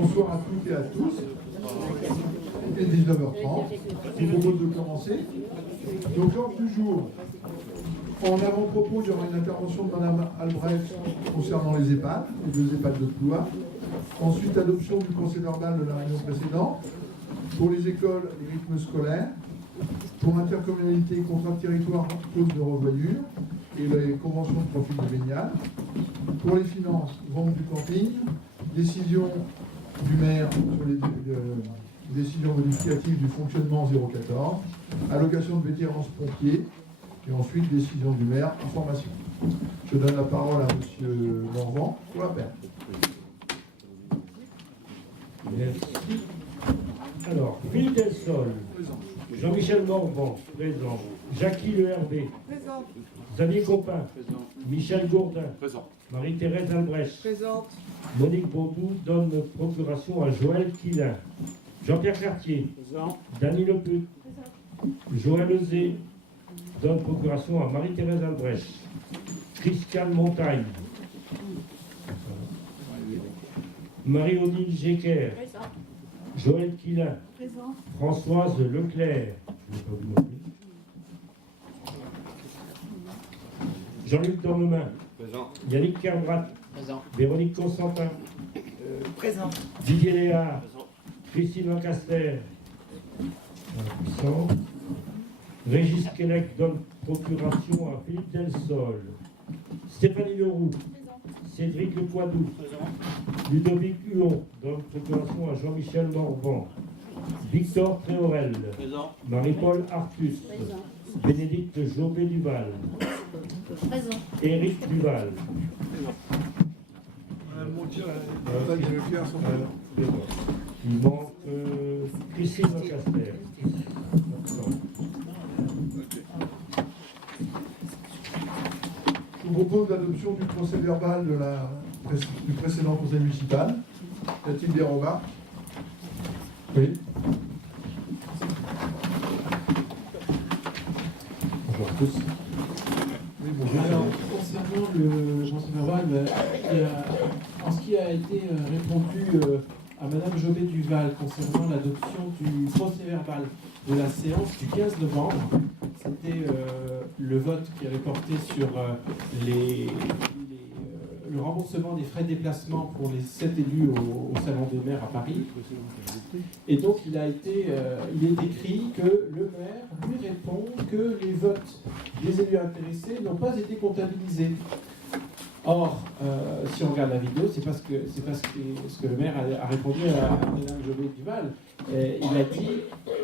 Bonsoir à toutes et à tous. Il est 19h30. Je vous propose de commencer. Donc, l'ordre du jour, en avant-propos, il y aura une intervention de Mme Albrecht concernant les EHPAD, les 2 EHPAD de Ploua. Ensuite, adoption du procès verbal de la réunion précédente. Pour les écoles, les rythmes scolaires. Pour l'intercommunalité, contrat de territoire, clause de revoyure et les conventions de profil de baignade. Pour les finances, vente du camping, décision du maire sur les décisions modificatives du fonctionnement 014, allocation de vétérans pompiers, et ensuite décision du maire, information. Je donne la parole à M. Morvan pour la paire. Merci. Alors, Philippe Delsol, Jean-Michel Morvan, présent. Jackie Le Hervé, Présente. Xavier Copin, Présent. Michel Gourdin, Présent. Marie-Thérèse Albrecht, Présente. Monique Baudou donne procuration à Joël Quilin, Jean-Pierre Cartier, Présent. Dany Leput, Joël Lezé donne procuration à Marie-Thérèse Albrecht, Christiane Montagne, Marie-Odile Géquer, Joël Quilin, Présent. Françoise Leclerc, je l'ai pas vu non plus. Jean-Luc Dornemin, Présent. Yannick Kerbrat, Présent. Véronique Constantin, Présent. Didier Léard, Présent. Christine Lancaster, puissant. Régis Quélec donne procuration à Philippe Delsol, Stéphanie Leroux, Cédric Lepoidou, Présent. Ludovic Huon donne procuration à Jean-Michel Morvan, Victor Tréorel, Présent. Marie-Paul Artus, Bénédicte Jobé-Duval, Présent. Éric Duval. Il manque Christine Lancaster. Je vous propose l'adoption du procès verbal du précédent conseil municipal. Y a-t-il des remarques? Oui. Bonjour à tous. Oui, bonjour. Alors, concernant le procès verbal, en ce qui a été répondu à Madame Jobé-Duval concernant l'adoption du procès verbal de la séance du 15 novembre, c'était le vote qui avait porté sur le remboursement des frais de déplacement pour les 7 élus au Salon des maires à Paris. Et donc il est écrit que le maire lui répond que les votes des élus intéressés n'ont pas été comptabilisés. Or, si on regarde la vidéo, c'est parce que ce que le maire a répondu à Mme Jobé-Duval. Il a dit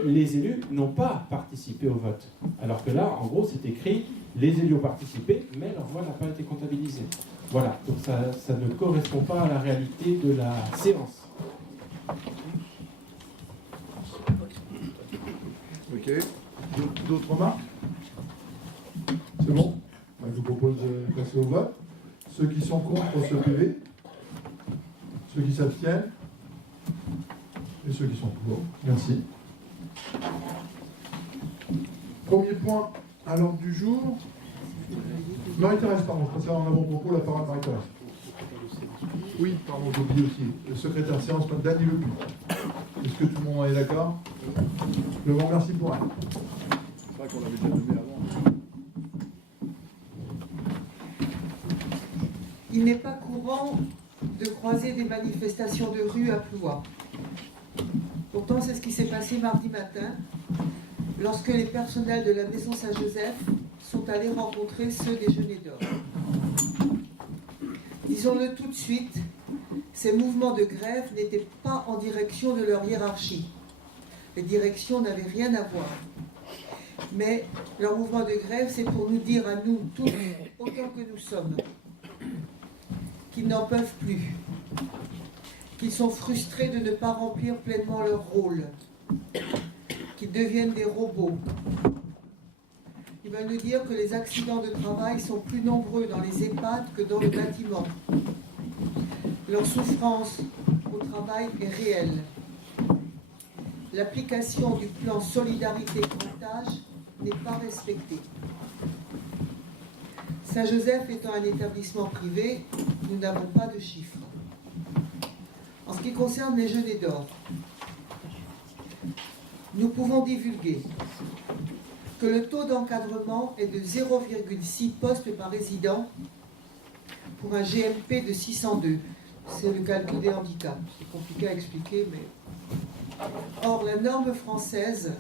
les élus n'ont pas participé au vote. Alors que là, en gros, c'est écrit les élus ont participé, mais leur voix n'a pas été comptabilisée. Voilà, donc ça ne correspond pas à la réalité de la séance. Ok. D'autres remarques? C'est bon? Je vous propose de passer au vote. Ceux qui sont contre ce PV, ceux qui s'abstiennent et ceux qui sont pour. Merci. Premier point à l'ordre du jour. Marie-Thérèse, pardon, je passe en avant-propos la parole à Marie-Thérèse. Oui, pardon, j'ai oublié aussi. Le secrétaire de séance, Dany Leput. Est-ce que tout le monde est d'accord? Je vous remercie pour elle. C'est vrai qu'on l'avait déjà donné avant. Il n'est pas courant de croiser des manifestations de rue à Ploua. Pourtant, c'est ce qui s'est passé mardi matin, lorsque les personnels de la Maison Saint-Joseph sont allés rencontrer ceux des Genêts d'Or. Disons-le tout de suite, ces mouvements de grève n'étaient pas en direction de leur hiérarchie. Les directions n'avaient rien à voir. Mais leur mouvement de grève, c'est pour nous dire à nous tous, autant que nous sommes, qu'ils n'en peuvent plus, qu'ils sont frustrés de ne pas remplir pleinement leur rôle, qu'ils deviennent des robots. Ils veulent nous dire que les accidents de travail sont plus nombreux dans les EHPAD que dans le bâtiment. Leur souffrance au travail est réelle. L'application du plan Solidarité Grand Âge n'est pas respectée. Saint-Joseph étant un établissement privé, nous n'avons pas de chiffres. En En ce qui concerne les Genêts d'or, nous pouvons divulguer que le taux d'encadrement est de 0,6 postes par résident pour un GMP de 602. C'est le calcul des handicaps. C'est compliqué à expliquer, mais... Or, la norme française,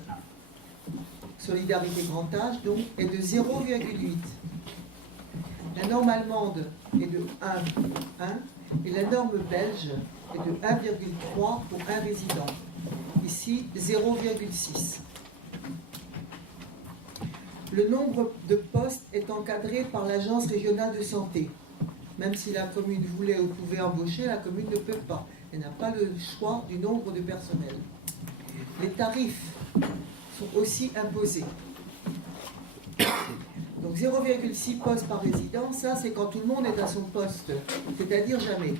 Solidarité Grand Âge, donc, est de 0,8. La norme allemande est de 1,1 et la norme belge est de 1,3 pour un résident. Ici, 0,6. Le nombre de postes est encadré par l'Agence régionale de santé. Même si la commune voulait ou pouvait embaucher, la commune ne peut pas. Elle n'a pas le choix du nombre de personnel. Les tarifs sont aussi imposés. Donc 0,6 postes par résident, ça c'est quand tout le monde est à son poste, c'est-à-dire jamais.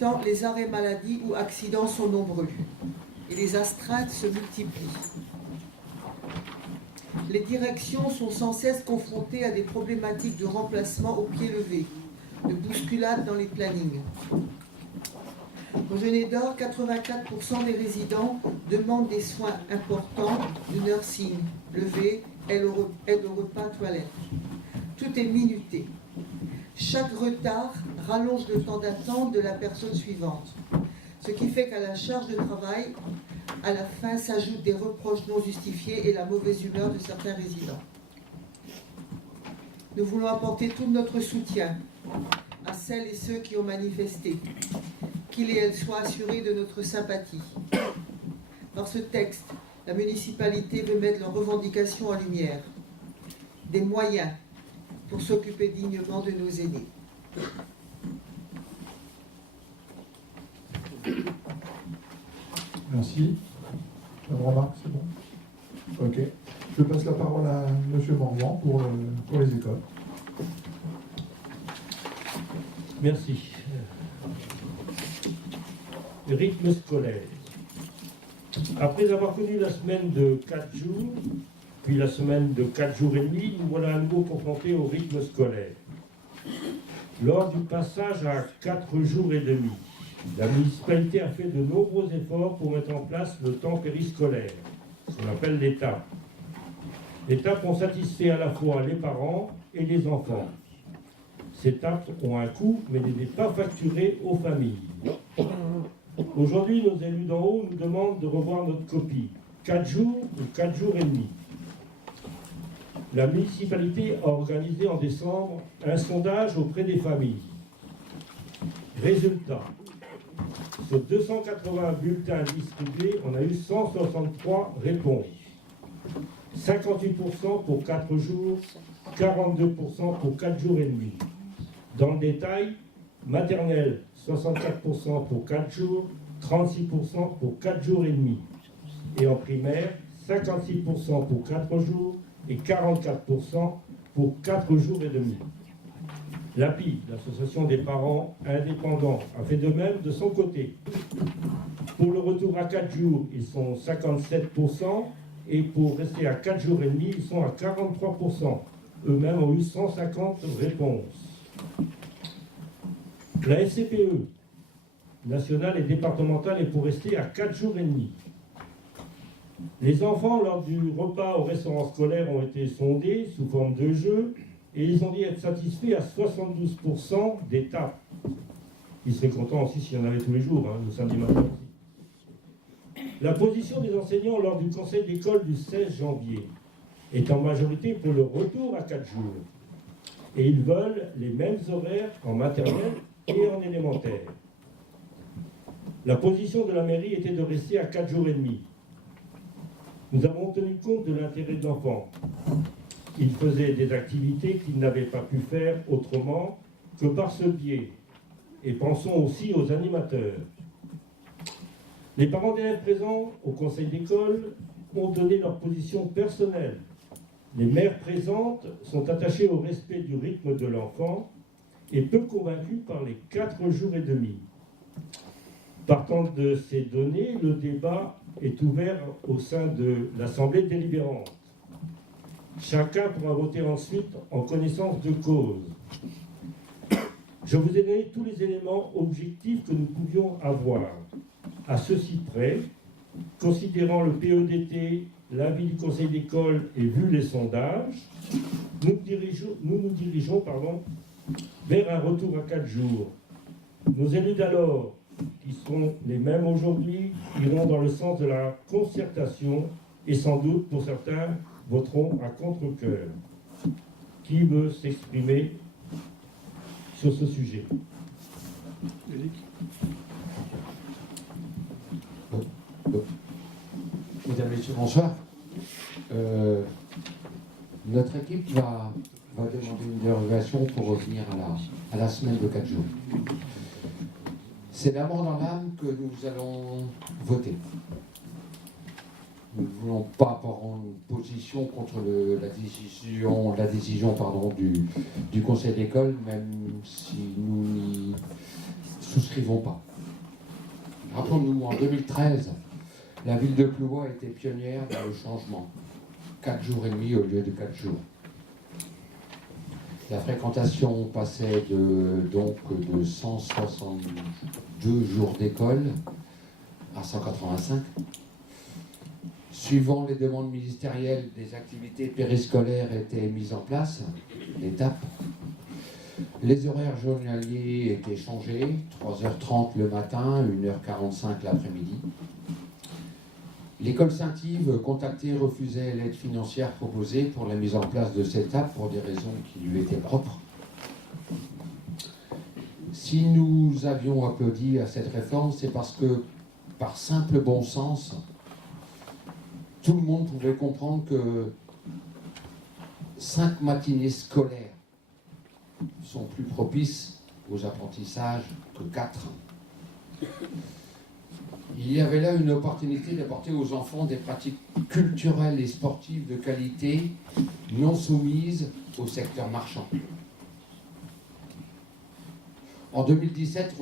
Tant les arrêts maladie ou accidents sont nombreux et les astreintes se multiplient. Les directions sont sans cesse confrontées à des problématiques de remplacement au pied levé, de bousculade dans les plannings. Au Genêt d'or, 84% des résidents demandent des soins importants de nursing, lever, aide au repas, toilette. Tout est minuté. Chaque retard rallonge le temps d'attente de la personne suivante, ce qui fait qu'à la charge de travail, à la fin s'ajoutent des reproches non justifiés et la mauvaise humeur de certains résidents. Nous voulons apporter tout notre soutien à celles et ceux qui ont manifesté, qu'ils et elles soient assurés de notre sympathie. Dans ce texte, la municipalité veut mettre leurs revendications en lumière, des moyens pour s'occuper dignement de nos aînés. Merci. Pas de remarque, c'est bon? Ok. Je passe la parole à M. Morvan pour les écoles. Merci. Rythme scolaire. Après avoir connu la semaine de 4 jours, puis la semaine de 4 jours et demi, nous voilà à nouveau confrontés au rythme scolaire. Lors du passage à 4 jours et demi, la municipalité a fait de nombreux efforts pour mettre en place le temps périscolaire, ce qu'on appelle l'étape. L'étape ont satisfait à la fois les parents et les enfants. Ces tapes ont un coût, mais n'est pas facturé aux familles. Aujourd'hui, nos élus d'en haut nous demandent de revoir notre copie. 4 jours ou 4 jours et demi. La municipalité a organisé en décembre un sondage auprès des familles. Résultat, sur 280 bulletins distribués, on a eu 163 réponses. 58% pour 4 jours, 42% pour 4 jours et demi. Dans le détail, maternelle, 64% pour 4 jours, 36% pour 4 jours et demi. Et en primaire, 56% pour 4 jours et 44% pour 4 jours et demi. L'API, l'Association des parents indépendants, a fait de même de son côté. Pour le retour à 4 jours, ils sont 57%, et pour rester à 4 jours et demi, ils sont à 43%. Eux-mêmes ont eu 150 réponses. La SCPE, nationale et départementale, est pour rester à 4 jours et demi. Les enfants, lors du repas au restaurant scolaire, ont été sondés sous forme de jeu et ils ont dit être satisfaits à 72% des tapes. Ils seraient contents aussi s'il y en avait tous les jours, le samedi matin aussi. La position des enseignants lors du conseil d'école du 16 janvier est en majorité pour le retour à 4 jours. Et ils veulent les mêmes horaires en maternelle et en élémentaire. La position de la mairie était de rester à 4 jours et demi. Nous avons tenu compte de l'intérêt de l'enfant. Il faisait des activités qu'il n'avait pas pu faire autrement que par ce biais. Et pensons aussi aux animateurs. Les parents d'élèves présents au conseil d'école ont donné leur position personnelle. Les mères présentes sont attachées au respect du rythme de l'enfant et peu convaincues par les 4 jours et demi. Partant de ces données, le débat est ouvert au sein de l'Assemblée délibérante. Chacun pourra voter ensuite en connaissance de cause. Je vous ai donné tous les éléments objectifs que nous pouvions avoir. À ceci près, considérant le PEDT, l'avis du conseil d'école et vu les sondages, nous nous dirigeons vers un retour à 4 jours. Nos élus d'alors, qui sont les mêmes aujourd'hui, iront dans le sens de la concertation et sans doute, pour certains, voteront à contre-cœur. Qui veut s'exprimer sur ce sujet? Mesdames et messieurs, bonsoir. Notre équipe va demander une dérogation pour revenir à la semaine de 4 jours. C'est d'abord dans l'âme que nous allons voter. Nous ne voulons pas prendre une position contre la décision du conseil d'école, même si nous n'y souscrivons pas. Rappelons-nous, en 2013, la ville de Plouay était pionnière dans le changement. 4 jours et demi au lieu de 4 jours. La fréquentation passait donc de 162 jours d'école à 185. Suivant les demandes ministérielles, des activités périscolaires étaient mises en place, l'étape. Les horaires journaliers étaient changés, 3h30 le matin, 1h45 l'après-midi. L'école Saint-Yves, contactée, refusait l'aide financière proposée pour la mise en place de cette étape pour des raisons qui lui étaient propres. Si nous avions applaudi à cette réforme, c'est parce que, par simple bon sens, tout le monde pouvait comprendre que 5 matinées scolaires sont plus propices aux apprentissages que 4. Il y avait là une opportunité d'apporter aux enfants des pratiques culturelles et sportives de qualité non soumises au secteur marchand. En 2017,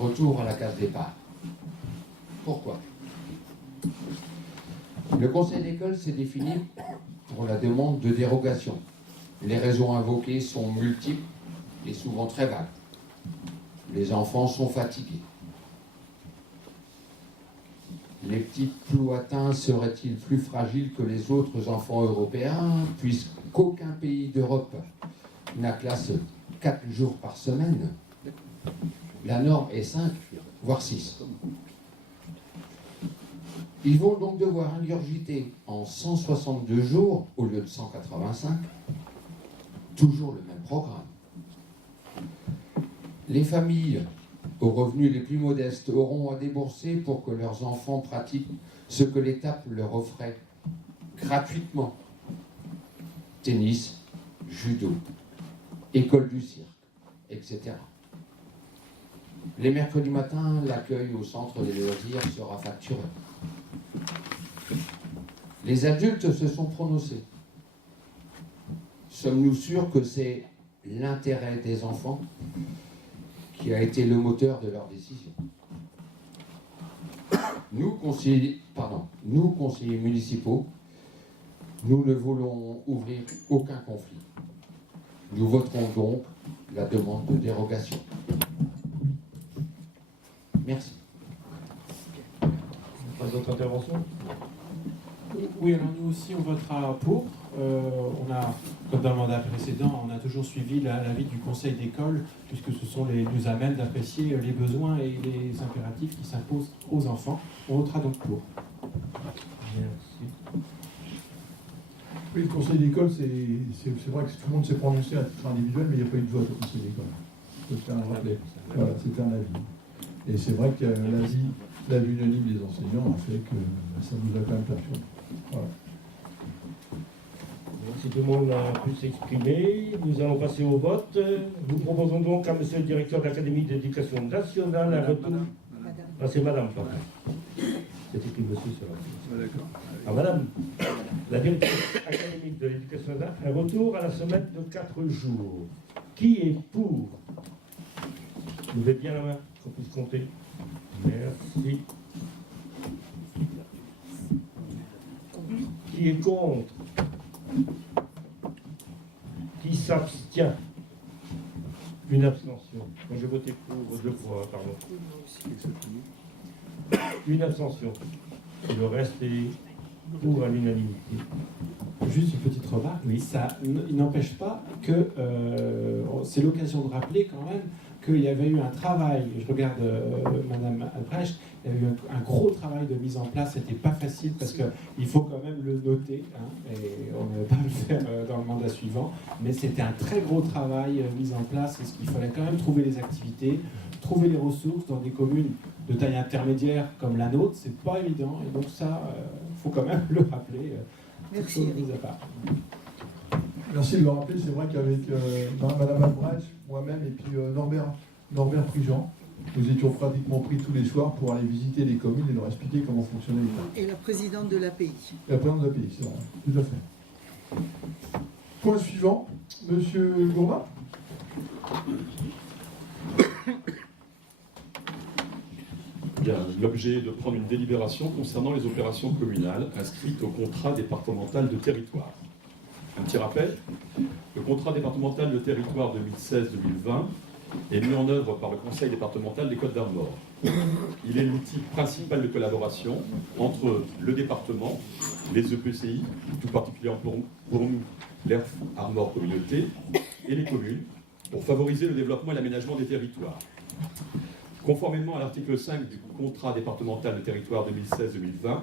retour à la case départ. Pourquoi? Le conseil d'école s'est défini pour la demande de dérogation. Les raisons invoquées sont multiples et souvent très vagues. Les enfants sont fatigués. Les petits Plouatins seraient-ils plus fragiles que les autres enfants européens, puisqu'aucun pays d'Europe n'a classe 4 jours par semaine? La norme est 5, voire 6. Ils vont donc devoir ingurgiter en 162 jours, au lieu de 185, toujours le même programme. Les familles aux revenus les plus modestes auront à débourser pour que leurs enfants pratiquent ce que l'État leur offrait gratuitement. Tennis, judo, école du cirque, etc. Les mercredis matins, l'accueil au centre des loisirs sera facturé. Les adultes se sont prononcés. Sommes-nous sûrs que c'est l'intérêt des enfants qui a été le moteur de leur décision? Nous, conseillers municipaux, nous ne voulons ouvrir aucun conflit. Nous voterons donc la demande de dérogation. Merci. Pas d'autres interventions? Oui, alors nous aussi, on votera pour. On a, comme dans le mandat précédent, on a toujours suivi l'avis du conseil d'école, puisque nous amène d'apprécier les besoins et les impératifs qui s'imposent aux enfants. On votera donc pour. Merci. Oui, le conseil d'école, c'est vrai que tout le monde s'est prononcé à titre individuel, mais il n'y a pas eu de vote au conseil d'école. C'était un rappel. Voilà, c'était un avis. Et c'est vrai que l'avis unanime des enseignants a fait que ça nous a quand même perturbé. Voilà. Si tout le monde a pu s'exprimer, nous allons passer au vote. Nous proposons donc à monsieur le directeur de l'Académie d'éducation nationale un retour. Ah, c'est madame, pardon. C'est écrit monsieur sur la fiche. D'accord. Ah, madame, la directrice académique de l'éducation nationale, un retour à la semaine de 4 jours. Qui est pour? Levez bien la main, qu'on puisse compter. Merci. Qui est contre? Qui s'abstient? Une abstention. Moi, j'ai voté pour 2 fois, pardon. Une abstention. Le reste est pour à l'unanimité. Juste une petite remarque, Oui. Il n'empêche pas que c'est l'occasion de rappeler quand même qu'il y avait eu un travail, je regarde Madame Albrecht, il y avait eu un gros travail de mise en place, c'était pas facile parce qu'il faut quand même le noter, hein, et on ne va pas le faire dans le mandat suivant, mais c'était un très gros travail mis en place, parce qu'il fallait quand même trouver les activités, trouver les ressources dans des communes de taille intermédiaire comme la nôtre, c'est pas évident, et donc ça, il faut quand même le rappeler. Merci, Chose Eric. mise à part. Merci de le rappeler. C'est vrai qu'avec Madame Albrecht, moi-même et puis Norbert Prigent, nous étions pratiquement pris tous les soirs pour aller visiter les communes et leur expliquer comment fonctionnait l'État. Et la présidente de l'API. Et la présidente de la pays, c'est vrai, tout à fait. Point suivant, Monsieur Gourmand. Bien, l'objet est de prendre une délibération concernant les opérations communales inscrites au contrat départemental de territoire. Un petit rappel, le contrat départemental de territoire 2016-2020 est mis en œuvre par le Conseil départemental des Côtes-d'Armor. Il est l'outil principal de collaboration entre le département, les EPCI, tout particulièrement pour nous, l'ERF Armor Communauté, et les communes, pour favoriser le développement et l'aménagement des territoires. Conformément à l'article 5 du contrat départemental de territoire 2016-2020,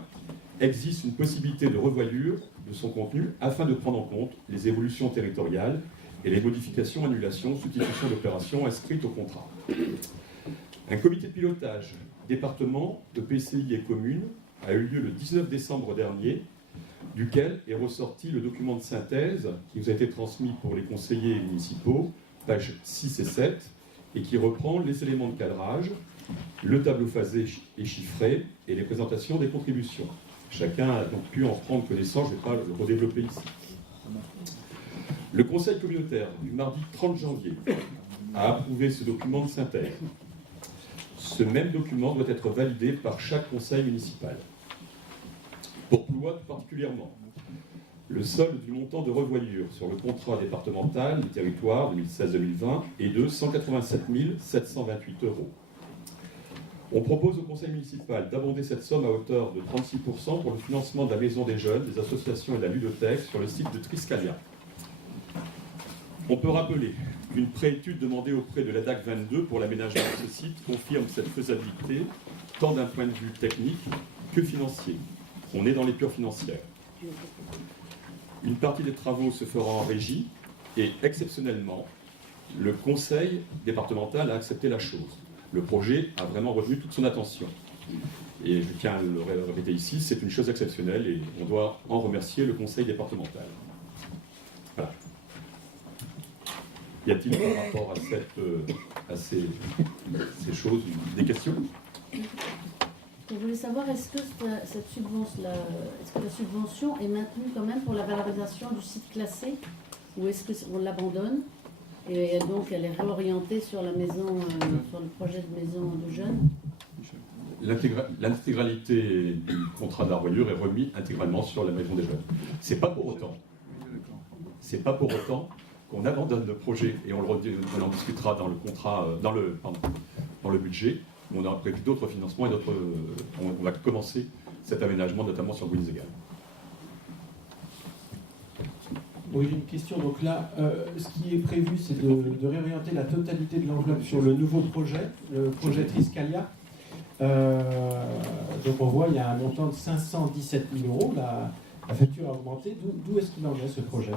existe une possibilité de revoyure de son contenu afin de prendre en compte les évolutions territoriales et les modifications, annulations, substitutions d'opérations inscrites au contrat. Un comité de pilotage département, de PCI et communes a eu lieu le 19 décembre dernier, duquel est ressorti le document de synthèse qui vous a été transmis pour les conseillers municipaux, pages 6 et 7, et qui reprend les éléments de cadrage, le tableau phasé et chiffré et les présentations des contributions. Chacun a donc pu en prendre connaissance, je ne vais pas le redévelopper ici. Le conseil communautaire du mardi 30 janvier a approuvé ce document de synthèse. Ce même document doit être validé par chaque conseil municipal. Pour Plouat particulièrement, le solde du montant de revoyure sur le contrat départemental du territoire 2016-2020 est de 187 728 €. On propose au conseil municipal d'abonder cette somme à hauteur de 36% pour le financement de la maison des jeunes, des associations et de la ludothèque sur le site de Triscalia. On peut rappeler qu'une préétude demandée auprès de l'ADAC 22 pour l'aménagement de ce site confirme cette faisabilité, tant d'un point de vue technique que financier. On est dans les pures financières. Une partie des travaux se fera en régie et, exceptionnellement, le conseil départemental a accepté la chose. Le projet a vraiment retenu toute son attention. Et je tiens à le répéter ici, c'est une chose exceptionnelle et on doit en remercier le conseil départemental. Voilà. Y a-t-il par rapport à ces choses des questions? Je voulais savoir, est-ce que cette subvention, est-ce que la subvention est maintenue quand même pour la valorisation du site classé, ou est-ce qu'on l'abandonne et donc elle est réorientée sur la maison, sur le projet de maison de jeunes? L'intégralité du contrat d'arroyure est remis intégralement sur la maison des jeunes. C'est pas pour autant qu'on abandonne le projet et on en discutera dans le contrat, dans le budget. On a prévu d'autres financements et on va commencer cet aménagement, notamment sur Gouines-Égal. Oui, j'ai une question. Donc là, ce qui est prévu, c'est de réorienter la totalité de l'enveloppe sur le nouveau projet, le projet Triscalia. Donc on voit, il y a un montant de 517 000 €. La facture a augmenté. D'où est-ce qu'il en est, ce projet?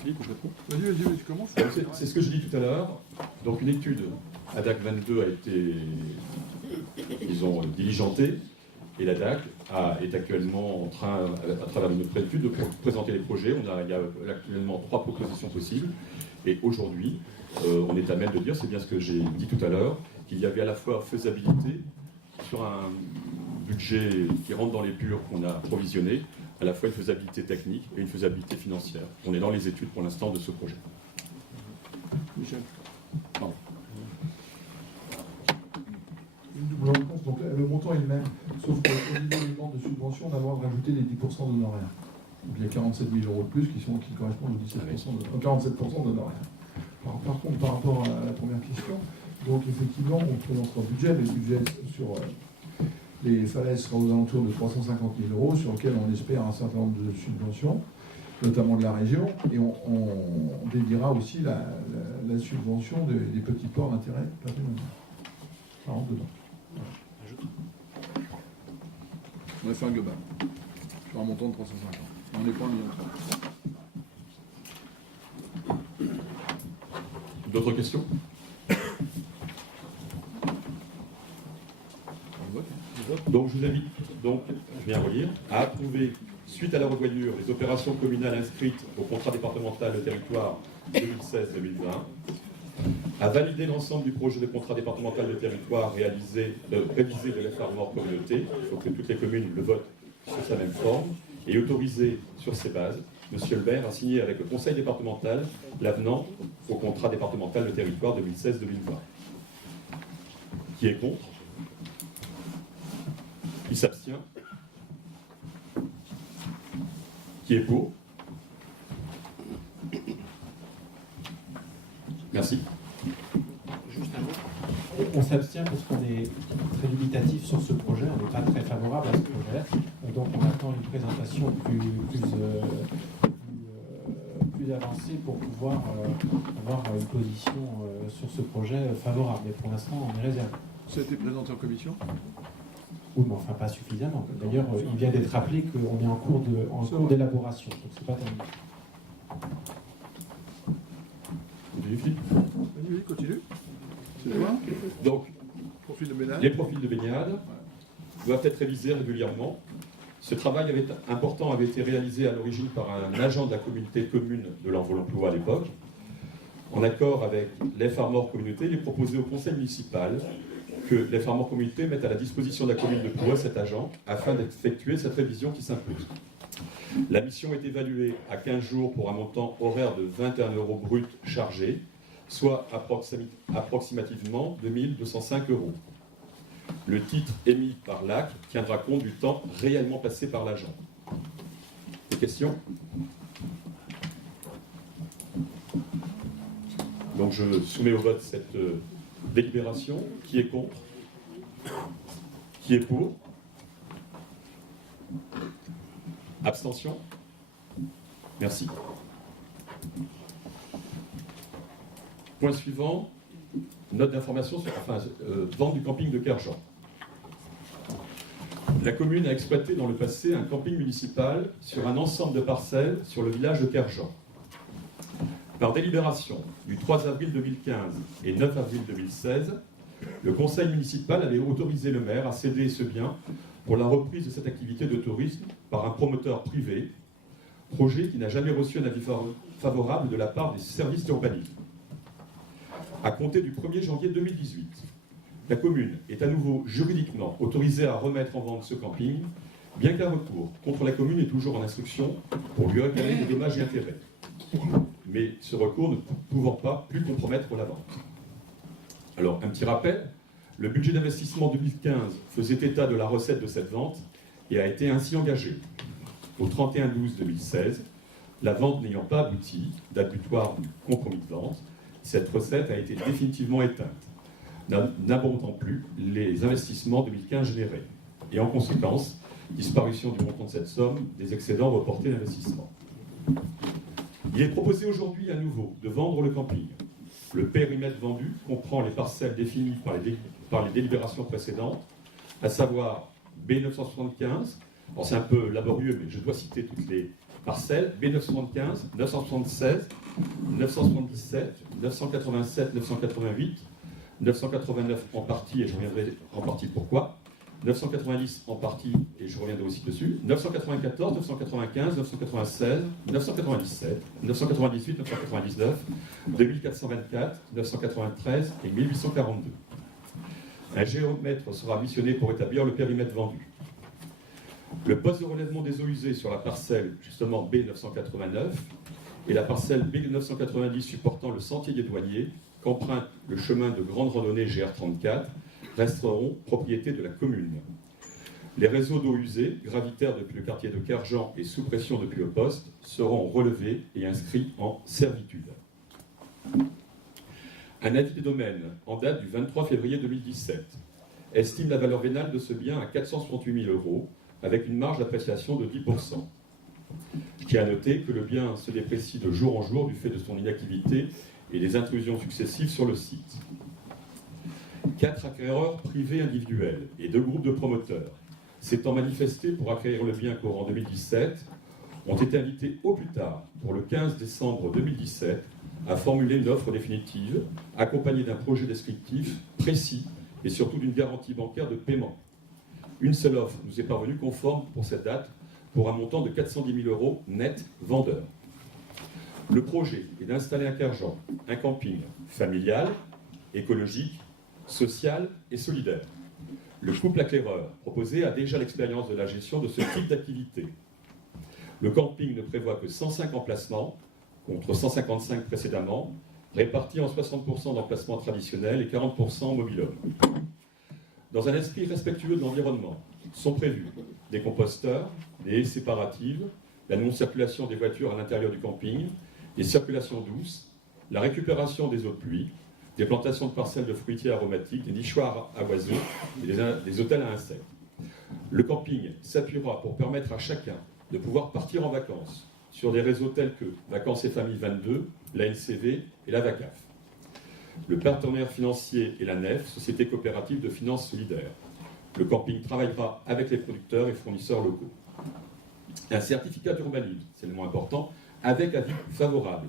Philippe, je réponds. Vas-y, tu commences. C'est ce que je dis tout à l'heure. Donc une étude ADAC 22 a été, diligentée, et l'ADAC est actuellement en train, à travers notre étude, de présenter les projets. Il y a actuellement 3 propositions possibles, et aujourd'hui, on est à même de dire, c'est bien ce que j'ai dit tout à l'heure, qu'il y avait à la fois faisabilité sur un budget qui rentre dans les purs qu'on a provisionné, à la fois une faisabilité technique et une faisabilité financière. On est dans les études pour l'instant de ce projet. Michel. Pardon. Une double réponse, donc le montant est le même, sauf qu'au niveau des demandes de subvention, on a le droit de rajouter les 10% d'honoraires. Donc il y a 47 000 euros de plus qui correspondent aux 47% d'honoraires. Par contre, par rapport à la première question, donc effectivement, on présente un budget, mais le budget sur les falaises sera aux alentours de 350 000 euros, sur lequel on espère un certain nombre de subventions, notamment de la région, et on dédiera aussi la subvention des petits ports d'intérêt patrimonial. Ça rentre dedans. On a fait un global. Sur un montant de 350. On n'est pas un million. D'autres questions? Donc je vous invite, je viens relire, à approuver, suite à la revoyure, les opérations communales inscrites au contrat départemental de territoire 2016-2020, à valider l'ensemble du projet de contrat départemental de territoire révisé de l'EFARMOR communauté, il faut que toutes les communes le votent sur sa même forme, et autoriser sur ces bases M. le maire a signé avec le conseil départemental l'avenant au contrat départemental de territoire 2016-2020. Qui est contre? Qui s'abstient? Qui est pour? Merci. Juste un mot. On s'abstient parce qu'on est très limitatif sur ce projet, on n'est pas très favorable à ce projet. Donc on attend une présentation plus avancée pour pouvoir avoir une position sur ce projet favorable. Mais pour l'instant, on est réservé. Ça a été présenté en commission? Oui, mais enfin pas suffisamment. D'ailleurs, il vient d'être rappelé qu'on est en cours d'élaboration, donc c'est pas terminé. Oui, continue. C'est toi? Donc, Profil de baignade. les profils de baignade doivent être révisés régulièrement. Ce travail important avait été réalisé à l'origine par un agent de la communauté commune de l'Envol-Emploi à l'époque. En accord avec l'EFARMOR communauté, il est proposé au conseil municipal que l'EFARMOR communauté mette à la disposition de la commune de Plouay cet agent afin d'effectuer cette révision qui s'impose. La mission est évaluée à 15 jours pour un montant horaire de 21 € brut chargé, soit approximativement 2205 €. Le titre émis par l'AC tiendra compte du temps réellement passé par l'agent. Des questions? Donc je soumets au vote cette délibération. Qui est contre? Qui est pour? Abstention? Merci. Point suivant, note d'information sur vente du camping de Kerjean. La commune a exploité dans le passé un camping municipal sur un ensemble de parcelles sur le village de Kerjean. Par délibération du 3 avril 2015 et 9 avril 2016, le conseil municipal avait autorisé le maire à céder ce bien pour la reprise de cette activité de tourisme par un promoteur privé, projet qui n'a jamais reçu un avis favorable de la part des services d'urbanisme. À compter du 1er janvier 2018, la commune est à nouveau juridiquement autorisée à remettre en vente ce camping, bien qu'un recours contre la commune est toujours en instruction pour lui réclamer des dommages et intérêts. Mais ce recours ne pouvant pas plus compromettre la vente. Alors, un petit rappel, le budget d'investissement 2015 faisait état de la recette de cette vente et a été ainsi engagé. Au 31/12/2016, la vente n'ayant pas abouti, date butoir du compromis de vente, cette recette a été définitivement éteinte, n'abondant plus les investissements 2015 générés. Et en conséquence, disparition du montant de cette somme, des excédents reportés d'investissement. Il est proposé aujourd'hui à nouveau de vendre le camping. Le périmètre vendu comprend les parcelles définies par les délibérations précédentes, à savoir B975, alors c'est un peu laborieux, mais je dois citer toutes les parcelles, B975, 976, 977, 987, 988, 989 en partie, et je reviendrai en partie pourquoi, 990 en partie, et je reviendrai aussi dessus, 994, 995, 996, 997, 998, 999, 2424, 993 et 1842. Un géomètre sera missionné pour établir le périmètre vendu. Le poste de relèvement des eaux usées sur la parcelle, justement B989, et la parcelle B990 supportant le sentier des douaniers, qu'emprunte le chemin de grande randonnée GR34, resteront propriété de la commune. Les réseaux d'eau usée, gravitaires depuis le quartier de Kerjan et sous pression depuis le poste, seront relevés et inscrits en servitude. Un avis des domaines en date du 23 février 2017 estime la valeur vénale de ce bien à 468 000 € avec une marge d'appréciation de 10%. Je tiens à noter que le bien se déprécie de jour en jour du fait de son inactivité et des intrusions successives sur le site. 4 acquéreurs privés individuels et 2 groupes de promoteurs s'étant manifestés pour acquérir le bien courant 2017 ont été invités au plus tard, pour le 15 décembre 2017, à formuler une offre définitive accompagnée d'un projet descriptif précis et surtout d'une garantie bancaire de paiement. Une seule offre nous est parvenue conforme pour cette date pour un montant de 410 000 € net vendeur. Le projet est d'installer à Kerjan un camping familial, écologique, social et solidaire. Le couple acquéreur proposé a déjà l'expérience de la gestion de ce type d'activité. Le camping ne prévoit que 105 emplacements, contre 155 précédemment, répartis en 60% d'emplacements traditionnels et 40% en mobil-home. Dans un esprit respectueux de l'environnement, sont prévus des composteurs, des haies séparatives, la non-circulation des voitures à l'intérieur du camping, des circulations douces, la récupération des eaux de pluie, des plantations de parcelles de fruitiers aromatiques, des nichoirs à oiseaux et des hôtels à insectes. Le camping s'appuiera pour permettre à chacun de pouvoir partir en vacances sur des réseaux tels que Vacances et Familles 22, la NCV et la VACAF. Le partenaire financier est la NEF, Société coopérative de finances solidaires. Le camping travaillera avec les producteurs et fournisseurs locaux. Un certificat d'urbanisme, c'est le moins important, avec avis favorable,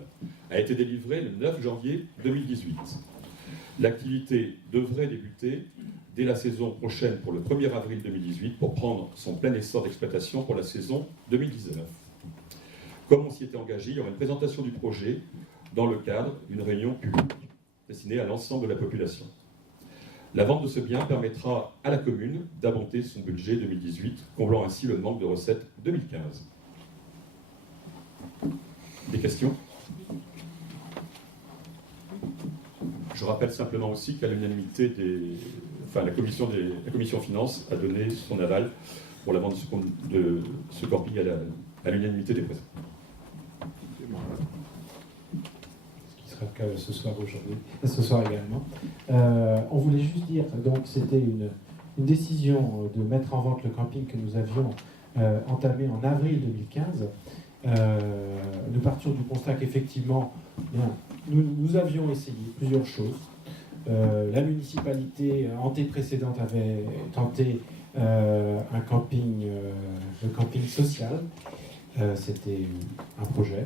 a été délivré le 9 janvier 2018. L'activité devrait débuter dès la saison prochaine pour le 1er avril 2018 pour prendre son plein essor d'exploitation pour la saison 2019. Comme on s'y était engagé, il y aura une présentation du projet dans le cadre d'une réunion publique destinée à l'ensemble de la population. La vente de ce bien permettra à la commune d'abonder son budget 2018, comblant ainsi le manque de recettes 2015. Des questions ? Je rappelle simplement aussi qu'à l'unanimité la commission finances a donné son aval pour la vente de ce camping à l'unanimité des présents. Ce qui sera le cas ce soir aujourd'hui, ce soir également. On voulait juste dire, donc c'était une décision de mettre en vente le camping que nous avions entamé en avril 2015. Nous partions du constat qu'effectivement, nous avions essayé plusieurs choses. La municipalité antéprécédente avait tenté un camping social. C'était un projet.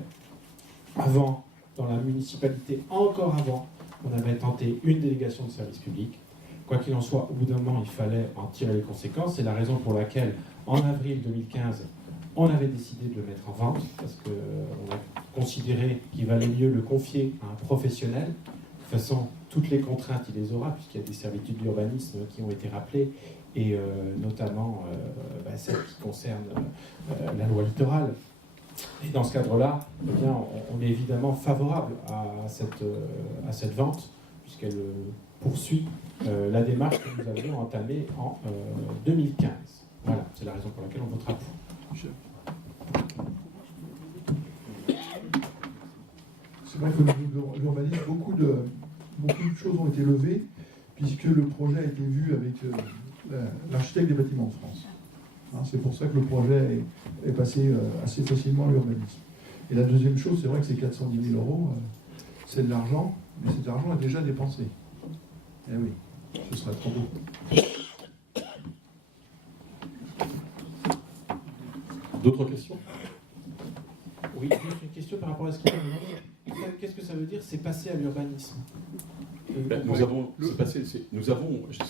Avant, dans la municipalité, encore avant, on avait tenté une délégation de service public. Quoi qu'il en soit, au bout d'un moment, il fallait en tirer les conséquences. C'est la raison pour laquelle, en avril 2015, on avait décidé de le mettre en vente, parce qu'on a considéré qu'il valait mieux le confier à un professionnel. De toute façon, toutes les contraintes, il les aura, puisqu'il y a des servitudes d'urbanisme qui ont été rappelées, et notamment celles qui concernent la loi littorale. Et dans ce cadre-là, eh bien, on est évidemment favorable à cette vente, puisqu'elle poursuit la démarche que nous avions entamée en 2015. Voilà, c'est la raison pour laquelle on votera pour. C'est vrai que l'urbanisme, beaucoup de choses ont été levées, puisque le projet a été vu avec l'architecte des bâtiments de France. C'est pour ça que le projet est passé assez facilement à l'urbanisme. Et la deuxième chose, c'est vrai que ces 410 000 €, c'est de l'argent, mais cet argent est déjà dépensé. Eh oui, ce serait trop beau. D'autres questions ? Oui, juste une question par rapport à ce qu'il a demandé. Qu'est-ce que ça veut dire, c'est passé à l'urbanisme? C'est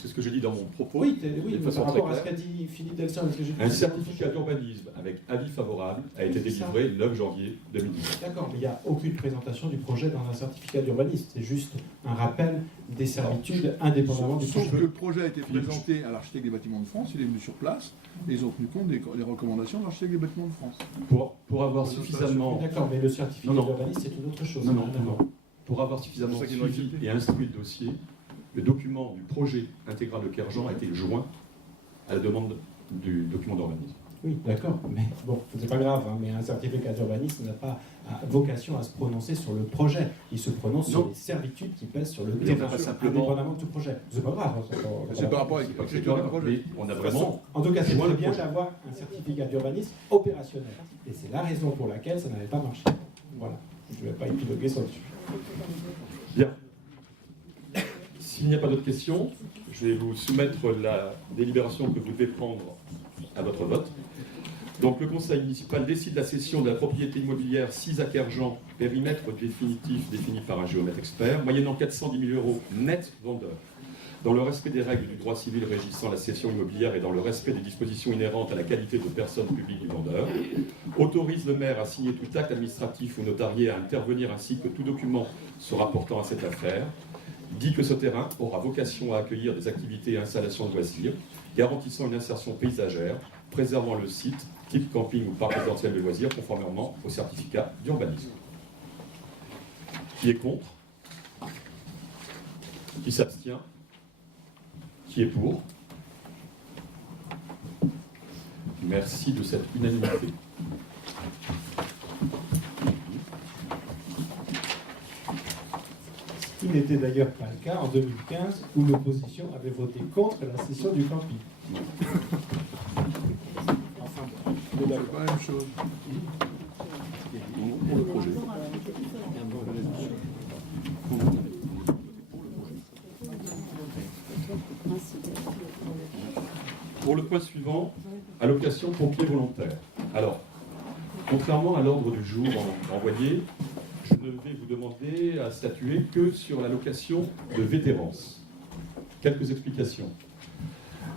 ce que j'ai dit dans mon propos. Oui, mais par rapport à ce qu'a dit Philippe Delson, un certificat d'urbanisme avec avis favorable a été délivré le 9 janvier 2010. D'accord, mais il n'y a aucune présentation du projet dans un certificat d'urbanisme. C'est juste un rappel des servitudes indépendamment du projet. Sauf que le projet a été présenté à l'architecte des bâtiments de France, il est venu sur place, et ils ont tenu compte des recommandations de l'architecte des bâtiments de France. Pour avoir suffisamment... D'accord, mais le certificat d'urbanisme, c'est une autre chose. Non. Pour avoir suffisamment suivi et instruit le dossier, le document du projet intégral de Kerjan a été joint à la demande du document d'urbanisme. Oui, d'accord, mais bon, c'est pas grave, hein, mais un certificat d'urbanisme n'a pas vocation à se prononcer sur le projet. Il se prononce sur les servitudes qui pèsent sur le terrain, pas simplement indépendamment de tout projet. C'est pas grave. C'est par rapport à l'écriture du projet. Mais on a vraiment... En tout cas, c'est Moi, le bien projet. d'avoir un certificat d'urbanisme opérationnel. Et c'est la raison pour laquelle ça n'avait pas marché. Voilà, je ne vais pas épiloguer sur le sujet. Bien. S'il n'y a pas d'autres questions, je vais vous soumettre la délibération que vous devez prendre à votre vote. Donc le conseil municipal décide la cession de la propriété immobilière 6 à Kerjean, périmètre définitif défini par un géomètre expert, moyennant 410 000 € net vendeur. Dans le respect des règles du droit civil régissant la cession immobilière et dans le respect des dispositions inhérentes à la qualité de personne publique du vendeur, autorise le maire à signer tout acte administratif ou notarié à intervenir ainsi que tout document se rapportant à cette affaire, dit que ce terrain aura vocation à accueillir des activités et installations de loisirs, garantissant une insertion paysagère, préservant le site, type camping ou parc résidentiel de loisirs, conformément au certificat d'urbanisme. Qui est contre? Qui s'abstient? Qui est pour? Merci de cette unanimité. Ce qui n'était d'ailleurs pas le cas en 2015, où l'opposition avait voté contre la cession du camping. C'est pas la même chose. Pour le projet. Pour le point suivant, allocation pompiers volontaires. Alors, contrairement à l'ordre du jour envoyé, je ne vais vous demander à statuer que sur l'allocation de vétérance. Quelques explications.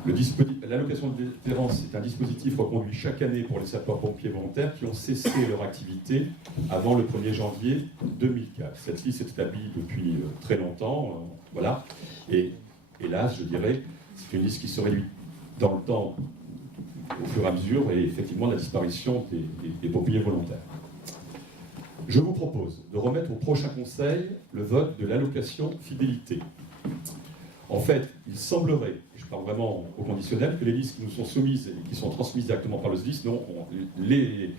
L'allocation de vétérance est un dispositif reconduit chaque année pour les sapeurs-pompiers volontaires qui ont cessé leur activité avant le 1er janvier 2004. Cette liste est établie depuis très longtemps, voilà. Et hélas, je dirais, c'est une liste qui se réduit dans le temps au fur et à mesure et effectivement la disparition des pompiers volontaires. Je vous propose de remettre au prochain conseil le vote de l'allocation fidélité. En fait, il semblerait, je parle vraiment au conditionnel, que les listes qui nous sont soumises et qui sont transmises directement par le SDIS, non, les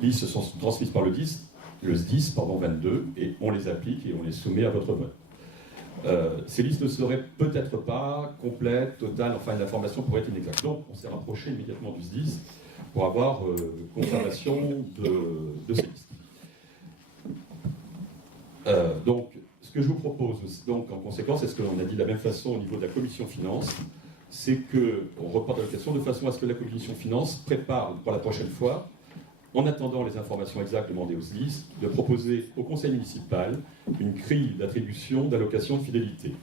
listes sont transmises par le SDIS 22, et on les applique et on les soumet à votre vote. Ces listes ne seraient peut-être pas complètes, totales, enfin l'information pourrait être inexacte. Donc on s'est rapproché immédiatement du SDIS pour avoir confirmation de ces listes. Donc, ce que je vous propose, donc, en conséquence, est-ce qu'on a dit de la même façon au niveau de la commission finance, c'est qu'on reporte l'allocation de façon à ce que la commission finance prépare pour la prochaine fois, en attendant les informations exactes demandées au SDIS, de proposer au conseil municipal une grille d'attribution d'allocation de fidélité.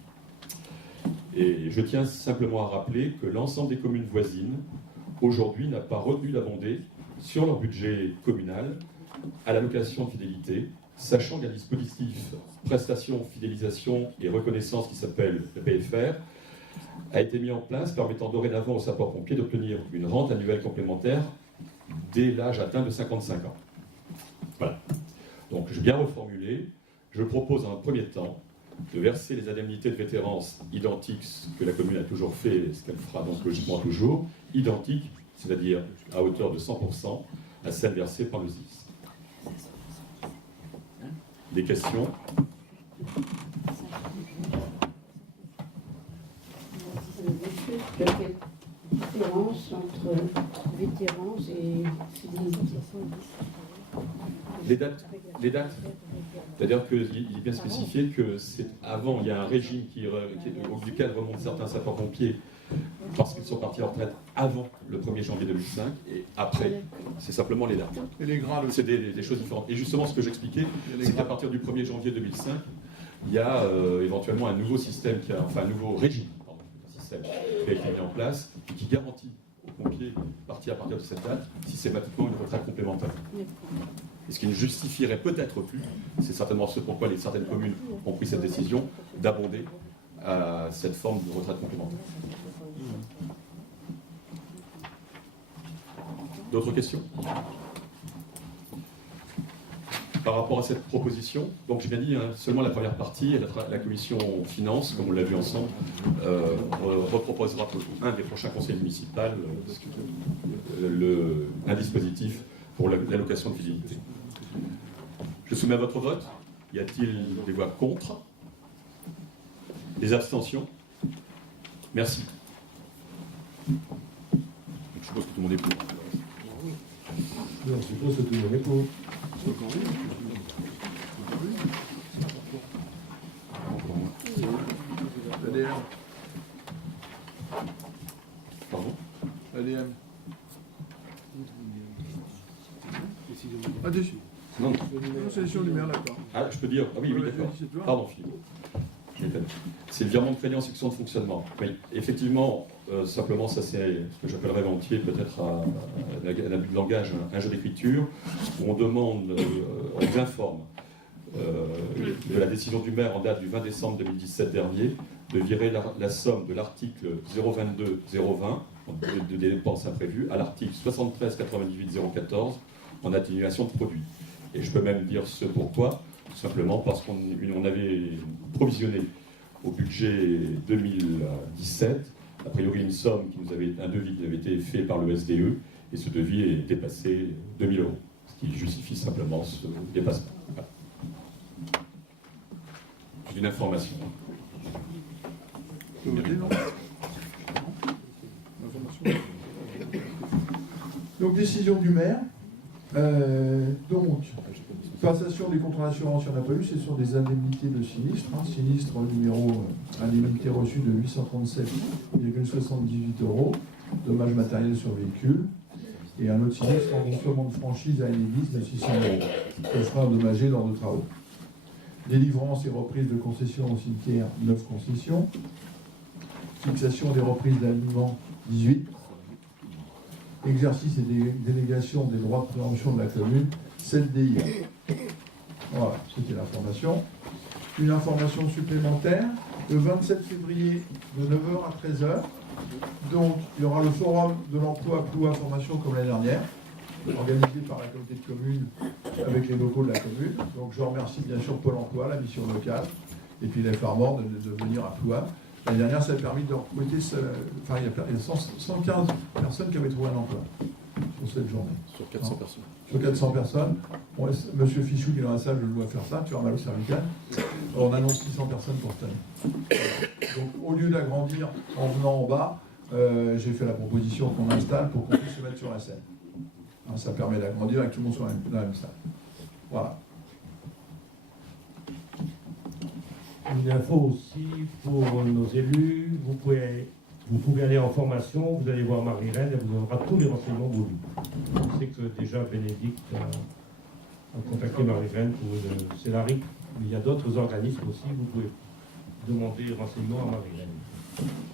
Et je tiens simplement à rappeler que l'ensemble des communes voisines, aujourd'hui, n'a pas retenu d'abonder sur leur budget communal à l'allocation de fidélité, sachant qu'il y a un dispositif prestation, fidélisation et reconnaissance qui s'appelle le PFR, a été mis en place permettant dorénavant aux sapeurs-pompiers d'obtenir une rente annuelle complémentaire dès l'âge atteint de 55 ans. Voilà. Donc, je vais bien reformuler. Je propose en un premier temps de verser les indemnités de vétérance identiques, ce que la commune a toujours fait, et ce qu'elle fera donc logiquement toujours, identiques, c'est-à-dire à hauteur de 100%, à celles versées par le SDIS. Des questions? Quelle différence entre vétérance et fidélité? Les dates. C'est-à-dire qu'il est bien spécifié que c'est avant, il y a un régime duquel remontent certains sapeurs-pompiers parce qu'ils sont partis en retraite avant le 1er janvier 2005 et après. C'est simplement les dates. Et les grades aussi. C'est des choses différentes. Et justement, ce que j'expliquais, c'est qu'à partir du 1er janvier 2005, il y a éventuellement un nouveau système, un nouveau régime, un système qui a été mis en place et qui garantit aux pompiers partis à partir de cette date systématiquement une retraite complémentaire. Et ce qui ne justifierait peut-être plus, c'est certainement ce pourquoi certaines communes ont pris cette décision d'abonder à cette forme de retraite complémentaire. D'autres questions? par rapport à cette proposition, donc j'ai bien dit seulement la première partie, et la commission finances, comme on l'a vu ensemble, reproposera pour un des prochains conseils municipaux un dispositif pour l'allocation de fidélité. Je soumets à votre vote. Y a-t-il des voix contre? Des abstentions? Merci. Donc, je suppose que tout le monde est pour. Je suppose que tout le monde est pour. ADM. Pardon? ADM. Ah, décision. Non. C'est décision du maire, d'accord. Ah, je peux dire. Ah oui, oui, d'accord. Pardon, Philippe. C'est le virement de crédit section de fonctionnement. Oui, effectivement, simplement, ça c'est ce que j'appellerais volontiers peut-être un abus de langage, un jeu d'écriture, où on demande, on vous informe de la décision du maire en date du 20 décembre 2017 dernier de virer la somme de l'article 022-020 de dépenses imprévues à l'article 73-98-014 en atténuation de produits. Et je peux même dire ce pourquoi, tout simplement parce qu'on avait provisionné au budget 2017, a priori une somme un devis qui avait été fait par le SDE, et ce devis est dépassé 2 000 €, ce qui justifie simplement ce dépassement. Voilà. Une information. Donc, décision du maire. Donc, passation des contrats d'assurance, il n'y en a pas eu, c'est sur des indemnités de sinistre. Sinistre numéro indemnité reçue de 837,78 €, dommages matériels sur véhicule. Et un autre sinistre, remboursement de franchise à Enedis de 600 €. Ça sera endommagé lors de travaux. Délivrance et reprise de concessions au cimetière, 9 concessions. Fixation des reprises d'alignement, 18. Exercice et délégation des droits de préemption de la commune, 7 DIA. Voilà, c'était l'information. Une information supplémentaire, le 27 février, de 9h à 13h. Donc, il y aura le forum de l'emploi Ploua Formation comme l'année dernière, organisé par la communauté de communes avec les locaux de la commune. Donc, je remercie bien sûr Pôle emploi, la mission locale, et puis les Farmors de venir à Ploua. L'année dernière, ça a permis de recruter, il y a 115 personnes qui avaient trouvé un emploi sur cette journée. Sur 400 personnes. Sur 400 personnes. Monsieur Fichou qui est dans la salle, je le vois faire ça, tu as mal au cervical. On annonce 600 personnes pour cette année. Donc, au lieu d'agrandir en venant en bas, j'ai fait la proposition qu'on installe pour qu'on puisse se mettre sur la scène. Ça permet d'agrandir et que tout le monde soit dans la même salle. Voilà. Une info aussi pour nos élus, vous pouvez aller en formation, vous allez voir Marie-Reine, elle vous donnera tous les renseignements voulus. Je sais que déjà Bénédicte a contacté Marie-Reine pour le Célaric, mais il y a d'autres organismes aussi, vous pouvez demander renseignements à Marie-Reine.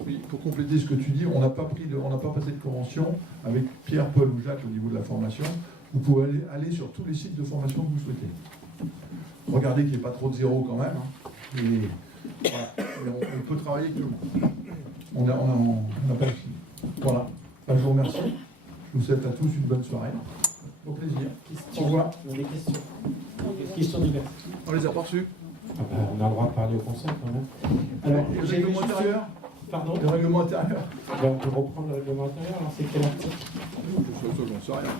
Oui, pour compléter ce que tu dis, on n'a pas passé de convention avec Pierre, Paul ou Jacques au niveau de la formation. Vous pouvez aller sur tous les sites de formation que vous souhaitez. Regardez qu'il n'y ait pas trop de zéro quand même. Et voilà. On peut travailler avec tout le monde. On n'a pas fini. Voilà. Je vous remercie. Je vous souhaite à tous une bonne soirée. Au plaisir. Au revoir. Des questions. Questions diverses. On les a pas reçus. On a le droit de parler au conseil quand même. Alors, Le règlement intérieur. Pardon. Le règlement intérieur. On peut reprendre le règlement intérieur. Alors, c'est quel article? J'en sais rien.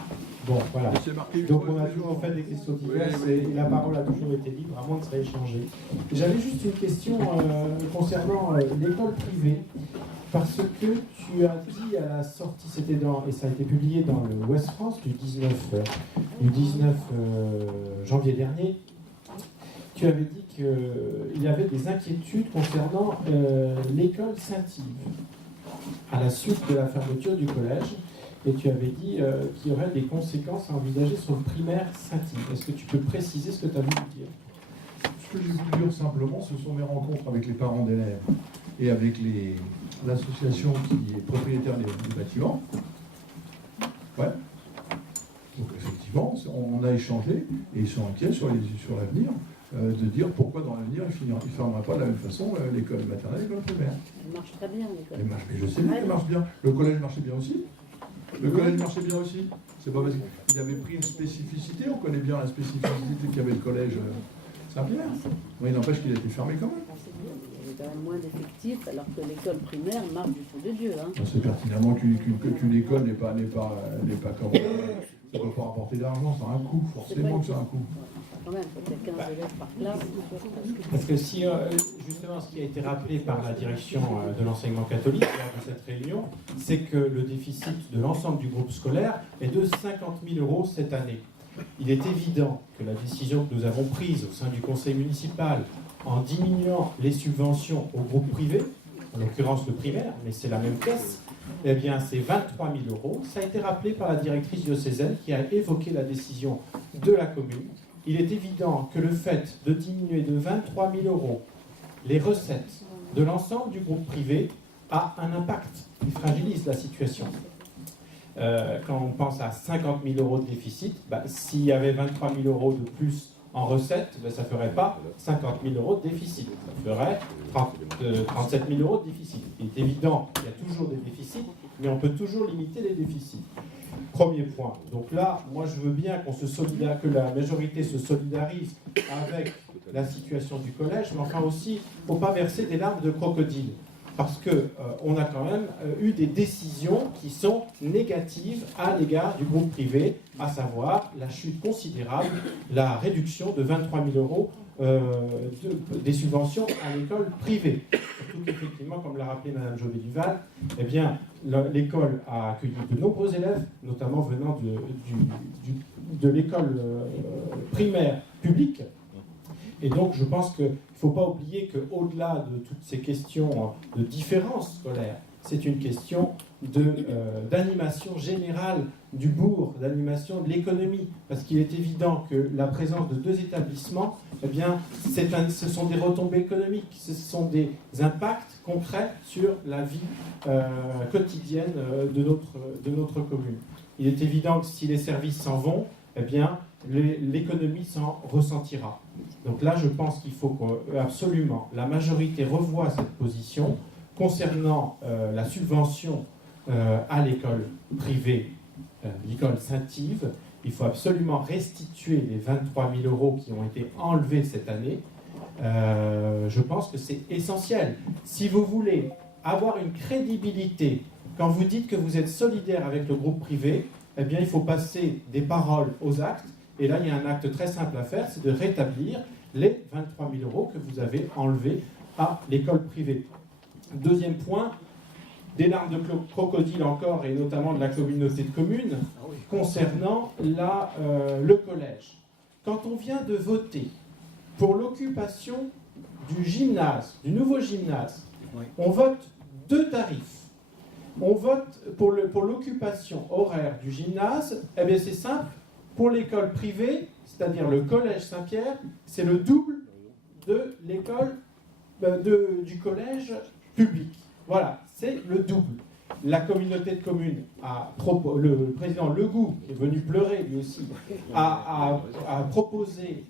Bon, voilà. C'est marqué. Donc on a toujours fait des questions diverses et la parole a toujours été libre, à moins que ça ait changé. J'avais juste une question concernant l'école privée, parce que tu as dit à la sortie, et ça a été publié dans le Ouest France du 19 janvier dernier, tu avais dit qu'il y avait des inquiétudes concernant l'école Saint-Yves, à la suite de la fermeture du collège. Et tu avais dit qu'il y aurait des conséquences à envisager sur le primaire Saint-Yves. Est-ce que tu peux préciser ce que tu as voulu dire? Ce que j'ai voulu dire simplement, ce sont mes rencontres avec les parents d'élèves et avec l'association qui est propriétaire du bâtiment. Ouais. Donc effectivement, on a échangé et ils sont inquiets sur l'avenir, de dire pourquoi dans l'avenir il ne fermera pas de la même façon l'école maternelle et l'école primaire. Elle marche très bien, l'école. Je sais bien qu'elle marche bien. Le collège marchait bien aussi. Le collège marchait bien aussi. C'est pas parce qu'il avait pris une spécificité, on connaît bien la spécificité qu'avait le collège Saint-Pierre. Mais il n'empêche qu'il a été fermé quand même. Il y avait quand même moins d'effectifs, alors que l'école primaire marche du feu de Dieu. Hein. On sait pertinemment qu'une école n'est pas comme... Ça ne peut pas rapporter d'argent, ça a un coût, forcément que ça a un coût. Quand même, il y a 15 élèves par classe. Parce que si, justement, ce qui a été rappelé par la direction de l'enseignement catholique lors de cette réunion, c'est que le déficit de l'ensemble du groupe scolaire est de 50 000 € cette année. Il est évident que la décision que nous avons prise au sein du conseil municipal en diminuant les subventions au groupe privé, en l'occurrence le primaire, mais c'est la même caisse, eh bien c'est 23 000 €. Ça a été rappelé par la directrice diocésaine qui a évoqué la décision de la commune. Il est évident que le fait de diminuer de 23 000 € les recettes de l'ensemble du groupe privé a un impact qui fragilise la situation. Quand on pense à 50 000 € de déficit, s'il y avait 23 000 € de plus en recettes, ça ne ferait pas 50 000 € de déficit, ça ferait 37 000 € de déficit. Il est évident qu'il y a toujours des déficits, mais on peut toujours limiter les déficits. Premier point. Donc là, moi je veux bien que la majorité se solidarise avec la situation du collège, mais enfin aussi, il ne faut pas verser des larmes de crocodile. Parce qu'on a quand même eu des décisions qui sont négatives à l'égard du groupe privé, à savoir la chute considérable, la réduction de 23 000 € des subventions à l'école privée. Surtout qu'effectivement, comme l'a rappelé Mme Jovet-Duval, eh bien, l'école a accueilli de nombreux élèves, notamment venant de l'école primaire publique. Et donc, je pense qu'il ne faut pas oublier qu'au-delà de toutes ces questions de différence scolaire, c'est une question d'animation générale du bourg, d'animation de l'économie. Parce qu'il est évident que la présence de deux établissements, eh bien, ce sont des retombées économiques, ce sont des impacts concrets sur la vie quotidienne de notre commune. Il est évident que si les services s'en vont, eh bien, l'économie s'en ressentira. Donc là, je pense qu'il faut absolument la majorité revoie cette position concernant la subvention à l'école privée, l'école Saint-Yves. Il faut absolument restituer les 23 000 € qui ont été enlevés cette année. Je pense que c'est essentiel. Si vous voulez avoir une crédibilité, quand vous dites que vous êtes solidaire avec le groupe privé, eh bien, il faut passer des paroles aux actes. Et là, il y a un acte très simple à faire, c'est de rétablir les 23 000 € que vous avez enlevés à l'école privée. Deuxième point, des larmes de crocodile encore, et notamment de la communauté de communes, concernant le collège. Quand on vient de voter pour l'occupation du gymnase, du nouveau gymnase, on vote deux tarifs. On vote pour l'occupation horaire du gymnase, eh bien c'est simple. Pour l'école privée, c'est-à-dire le collège Saint-Pierre, c'est le double de l'école du collège public. Voilà, c'est le double. La communauté de communes, le président Legout, qui est venu pleurer lui aussi, a proposé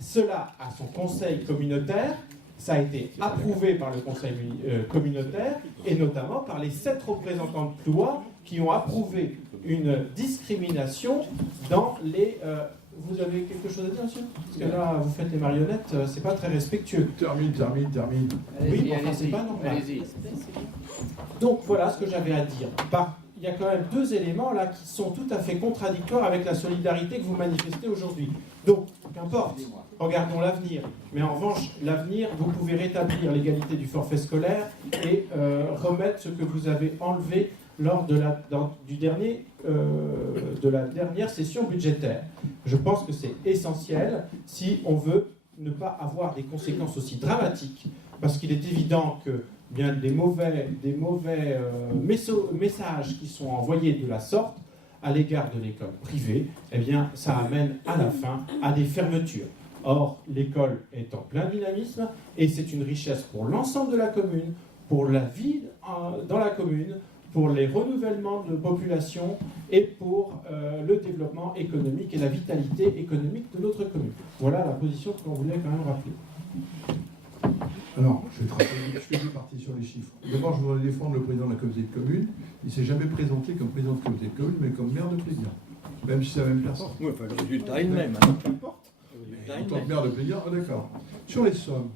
cela à son conseil communautaire. Ça a été approuvé par le conseil communautaire et notamment par les 7 représentants de Ploie qui ont approuvé une discrimination dans les... vous avez quelque chose à dire, monsieur? Parce que là, vous faites les marionnettes, c'est pas très respectueux. Termine. Oui, mais enfin, c'est pas normal. Donc voilà ce que j'avais à dire. Il y a quand même deux éléments là qui sont tout à fait contradictoires avec la solidarité que vous manifestez aujourd'hui. Donc, qu'importe, regardons l'avenir. Mais en revanche, l'avenir, vous pouvez rétablir l'égalité du forfait scolaire et remettre ce que vous avez enlevé lors de la dernière session budgétaire. Je pense que c'est essentiel si on veut ne pas avoir des conséquences aussi dramatiques, parce qu'il est évident que bien des mauvais messages qui sont envoyés de la sorte à l'égard de l'école privée, eh bien, ça amène à la fin à des fermetures. Or, l'école est en plein dynamisme et c'est une richesse pour l'ensemble de la commune, pour la vie dans la commune, pour les renouvellements de population et pour le développement économique et la vitalité économique de notre commune. Voilà la position qu'on voulait quand même rappeler. Alors, je vais te rappeler, je suis parti sur les chiffres. D'abord, je voudrais défendre le président de la communauté de communes. Il ne s'est jamais présenté comme président de communauté de communes, mais comme maire de Pléguin. Même si c'est la même personne. Oui, enfin, le résultat est le même, hein, qu'importe. En tant que maire de Pléguin, d'accord. Sur les sommes,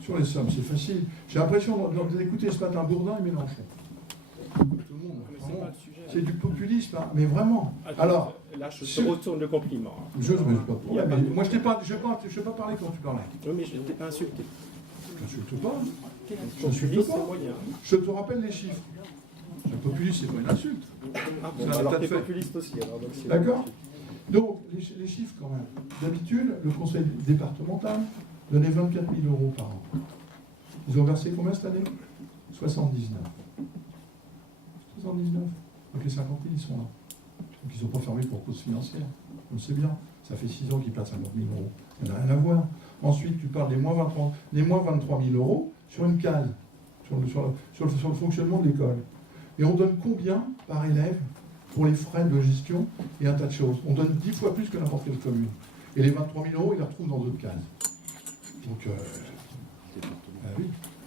c'est facile. J'ai l'impression d'écouter ce matin Bourdin et Mélenchon. Tout le monde, vraiment. C'est du populisme, hein, mais vraiment. Alors, là, je te retourne le compliment. je ne sais pas pourquoi, mais moi, je n'ai pas parlé quand tu parlais. Oui, mais je ne t'ai pas insulté. J'insulte pas. Populisme, c'est moyen. Je te rappelle les chiffres. Le populisme, c'est pas une insulte. Ah C'est bon, un alors tas de t'es faits. populiste aussi. Alors, donc, c'est- D'accord. Donc, les chiffres quand même. D'habitude, le conseil départemental donnait 24 000 euros par an. Ils ont versé combien cette année? 79. 79. Donc les 50 000, ils sont là. Donc ils ne sont pas fermés pour cause financière. On le sait bien. Ça fait 6 ans qu'ils perdent 50 000 euros. Il n'y en a rien à voir. Ensuite, tu parles des moins 23 000 euros sur une case, sur le fonctionnement de l'école. Et on donne combien par élève pour les frais de gestion et un tas de choses? On donne 10 fois plus que n'importe quelle commune. Et les 23 000 euros, ils les retrouvent dans d'autres cases. Donc, oui.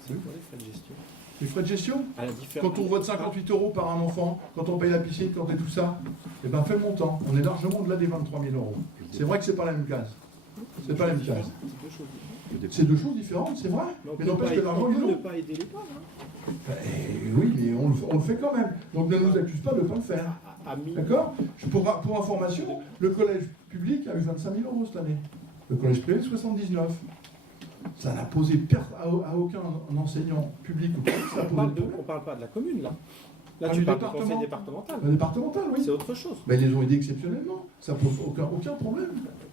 C'est quoi les frais de gestion? Les frais de gestion, À la différence. quand on vote 58 euros par un enfant, quand on paye la piscine, quand on fait tout ça, eh ben fais le montant. On est largement au-delà des 23 000 euros. C'est vrai que c'est pas la même case. C'est pas la même case. C'est deux choses différentes, c'est vrai. Mais n'empêche que l'argent, il est ne long. pas aider les pauvres. Hein. Oui, mais on le fait quand même. Donc ne nous accuse pas de ne pas le faire. D'accord? Pour information, le collège public a eu 25 000 euros cette année. Le collège privé, 79. Ça n'a posé à aucun enseignant public ou privé. Ça a posé de On parle pas de la commune, là. Là, Ah, tu du parles du département. conseil départemental. Le départemental, oui. C'est autre chose. Mais ils les ont aidés exceptionnellement. Ça pose aucun problème.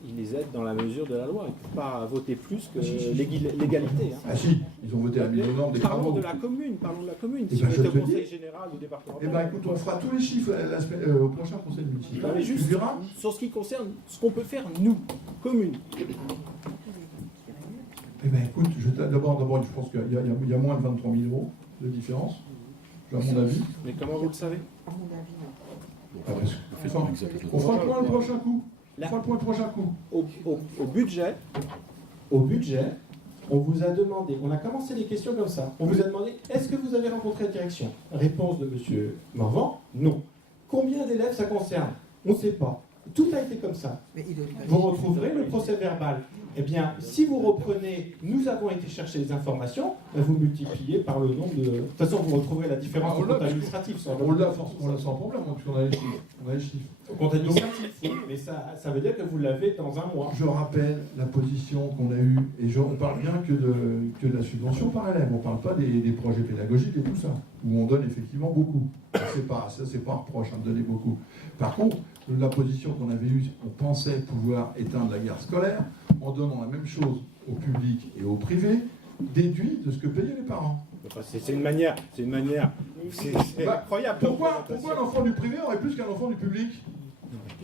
Ils les aident dans la mesure de la loi. Ils ne peuvent pas voter plus que Ah, si. l'égalité. Hein. Ah si, ils ont voté la mise aux normes des Parlons travaux. de la commune, parlons de la commune. Eh Si ben, on je était au te conseil dis. général ou départemental. Eh bien écoute, on fera tous les chiffres au prochain conseil municipal. Non, mais juste Tu verras. sur ce qui concerne ce qu'on peut faire, nous, commune. Eh bien écoute, d'abord, je pense qu'il y a moins de 23 000 euros de différence, à mon avis. Mais comment vous le savez? Après, on fera le point le prochain coup. On Là. fera le point le prochain coup. Au budget, on vous a demandé, on a commencé les questions comme ça. On vous a demandé, est-ce que vous avez rencontré la direction? Réponse de M. Morvan, non. Combien d'élèves ça concerne? On ne sait pas. Tout a été comme ça. Mais il doit pas Vous dire. retrouverez le procès verbal. Eh bien, si vous reprenez, nous avons été chercher les informations, vous multipliez par le nombre de... De toute façon, vous retrouverez la différence au compte administratif. On l'a sans problème, puisqu'on a les chiffres. On a les chiffres. Au compte administratif, oui, mais ça veut dire que vous l'avez dans un mois. Je rappelle la position qu'on a eue, et on parle bien que de la subvention par élève, on ne parle pas des projets pédagogiques et tout ça, où on donne effectivement beaucoup. Ça, c'est pas un reproche de donner beaucoup. Par contre, la position qu'on avait eue, on pensait pouvoir éteindre la guerre scolaire en donnant la même chose au public et au privé, déduit de ce que payaient les parents. c'est une manière. C'est Bah, incroyable. Pourquoi un enfant du privé aurait plus qu'un enfant du public?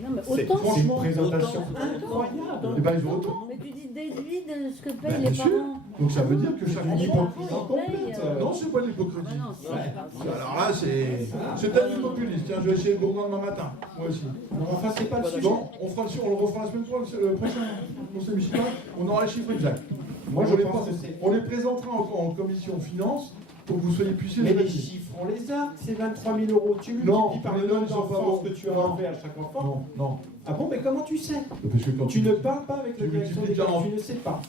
Non, mais C'est autant. une présentation autant. incroyable. Eh bien, ils ont autant. Mais tu dis déduit de ce que Bah, payent bien les sûr. parents. Donc ça veut dire que chaque Ah, hypocrisie bon, complète. Non, c'est pas de Ah l'hypocrisie. bah non, c'est pas Alors là, c'est peut-être du populisme. Tiens, je vais essayer Bourdin demain matin. Moi aussi. Non, enfin, c'est pas le sujet. Bon, on le refera la semaine prochaine, conseil municipal. On aura les chiffres exacts. Moi, je on les pense que c'est... on les présentera en commission finance pour que vous soyez puissiez Mais les les vérifier. chiffres, on les a. C'est 23 000 euros. Tu Non, multiplies par mais le non, nombre ils sont pas d'enfants bons. que tu as Non. enlevé à chaque enfant. Non. Ah bon, mais comment tu sais? Parce que quand Tu ne parles pas avec la Tu direction multiplies d'école, 40. tu ne sais pas.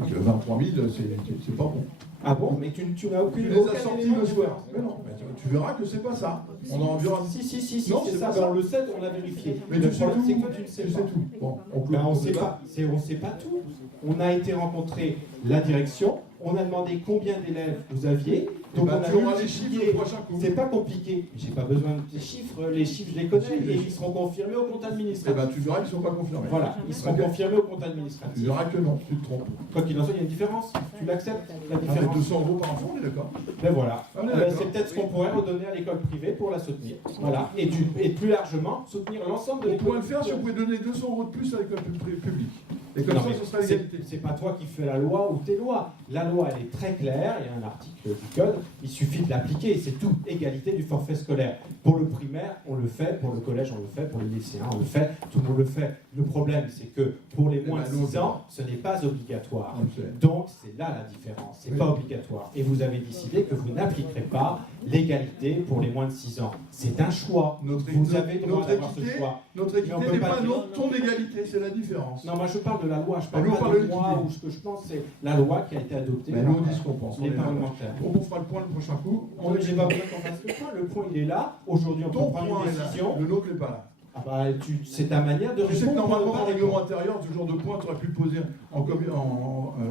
Donc, 23 000, c'est pas bon. Ah bon, mais tu n'as Tu aucune les as aucun sortis élément le de soir. référence. Mais non, mais tu verras que c'est pas ça. On en verra. Si, Non, c'est c'est ça. pas Ben, ça. on le sait, on l'a vérifié. Mais le tu sais problème, tout. c'est que toi, tu ne sais Tu pas. sais tout. Bon, Ben, on sait pas. On sait pas tout. On a été rencontrer la direction. On a demandé combien d'élèves vous aviez. Donc ben, on a tu auras les chiffres multiplié. le prochain coup. C'est pas compliqué. J'ai pas besoin des chiffres. Les chiffres, je les connais Si, et les ils seront confirmés au compte Eh administratif. ben, tu verras qu'ils ne sont pas confirmés. Voilà, ils seront confirmés au compte Tu administratif. verras que non, tu te trompes. Quoi qu'il en soit, il y a une différence. Tu l'acceptes, la Avec différence. 200 euros par enfant, on est d'accord. Ben voilà. On est d'accord. C'est peut-être ce qu'on pourrait redonner à l'école privée pour la soutenir. Voilà. Et plus largement, soutenir l'ensemble de On l'école. pourrait le faire si on pouvait donner 200 euros de plus à l'école publique. Et comme Non, ça, mais ce sera c'est- l'égalité. c'est pas toi qui fais la loi ou tes lois. La loi, elle est très claire, il y a un article du code, il suffit de l'appliquer, c'est tout. Égalité du forfait scolaire. Pour le primaire, on le fait, pour le collège, on le fait, pour les lycéens, on le fait, tout le monde le fait. Le problème, c'est que pour les moins de 6 ans, ce n'est pas obligatoire. Donc, c'est là la différence, c'est pas obligatoire. Et vous avez décidé que vous n'appliquerez pas l'égalité pour les moins de 6 ans. C'est un choix. Vous avez le droit d'avoir ce choix. Notre Mais équité on peut n'est pas pas dire- ton égalité, c'est la différence. Non, moi je parle de la loi, je parle nous, on pas parle de de moi, l'équité. ou ce que je pense, c'est la loi qui a été adoptée Mais par nous, on dit ce qu'on pense. les parlementaires. On fera le point le prochain coup. J'ai pas besoin qu'on fasse le point, le point il est là, aujourd'hui on Ton peut prendre point une est là, décision. le nôtre n'est pas là. Ah bah, c'est ta manière de Tu sais que répondre. normalement, pas en règlement répondre. intérieur, ce genre de point, tu aurais pu le poser en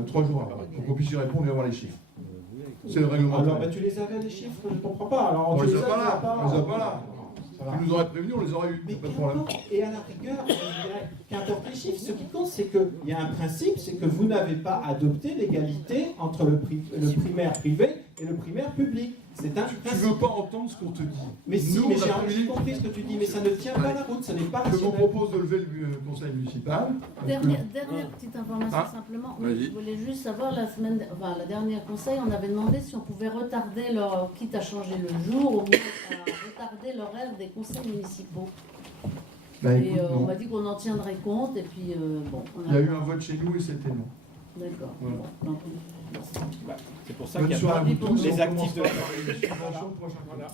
3 jours après, pour qu'on puisse y répondre et avoir les chiffres. C'est le règlement Alors intérieur. bah, tu les avais les chiffres, je comprends pas. Alors, On tu les les a as, pas tu là, as pas. on les a pas là. Ça va. Tu nous aurais prévenu, on les aurait eu, Mais pas de problème. qu'importe. Et à la rigueur, je dirais, qu'importe les chiffres, ce qui compte, c'est qu'il y a un principe, c'est que vous n'avez pas adopté l'égalité entre le primaire privé et le primaire public. C'est un Tu principe. veux pas entendre ce qu'on te dit. Mais si, Nous, mais on a j'ai prévu- compris ce que tu dis, mais ça ne tient pas la route, ça n'est pas Je vous rationnel. propose de lever le conseil municipal. Dernière petite information Ah, simplement. vas-y. Je voulais juste savoir, la dernière conseil, on avait demandé si on pouvait retarder leur, quitte à changer le jour, au moins à retarder l'horaire des conseils municipaux. Bah, Et écoute, on non. m'a dit qu'on en tiendrait compte, et puis bon, on Il y a eu un vote chez nous et c'était non. D'accord. Voilà. Bon, donc, C'est pour ça Bonne qu'il y a soirée pas à vous tous. les On actifs de la commencera par les subventions le prochain coup. voilà.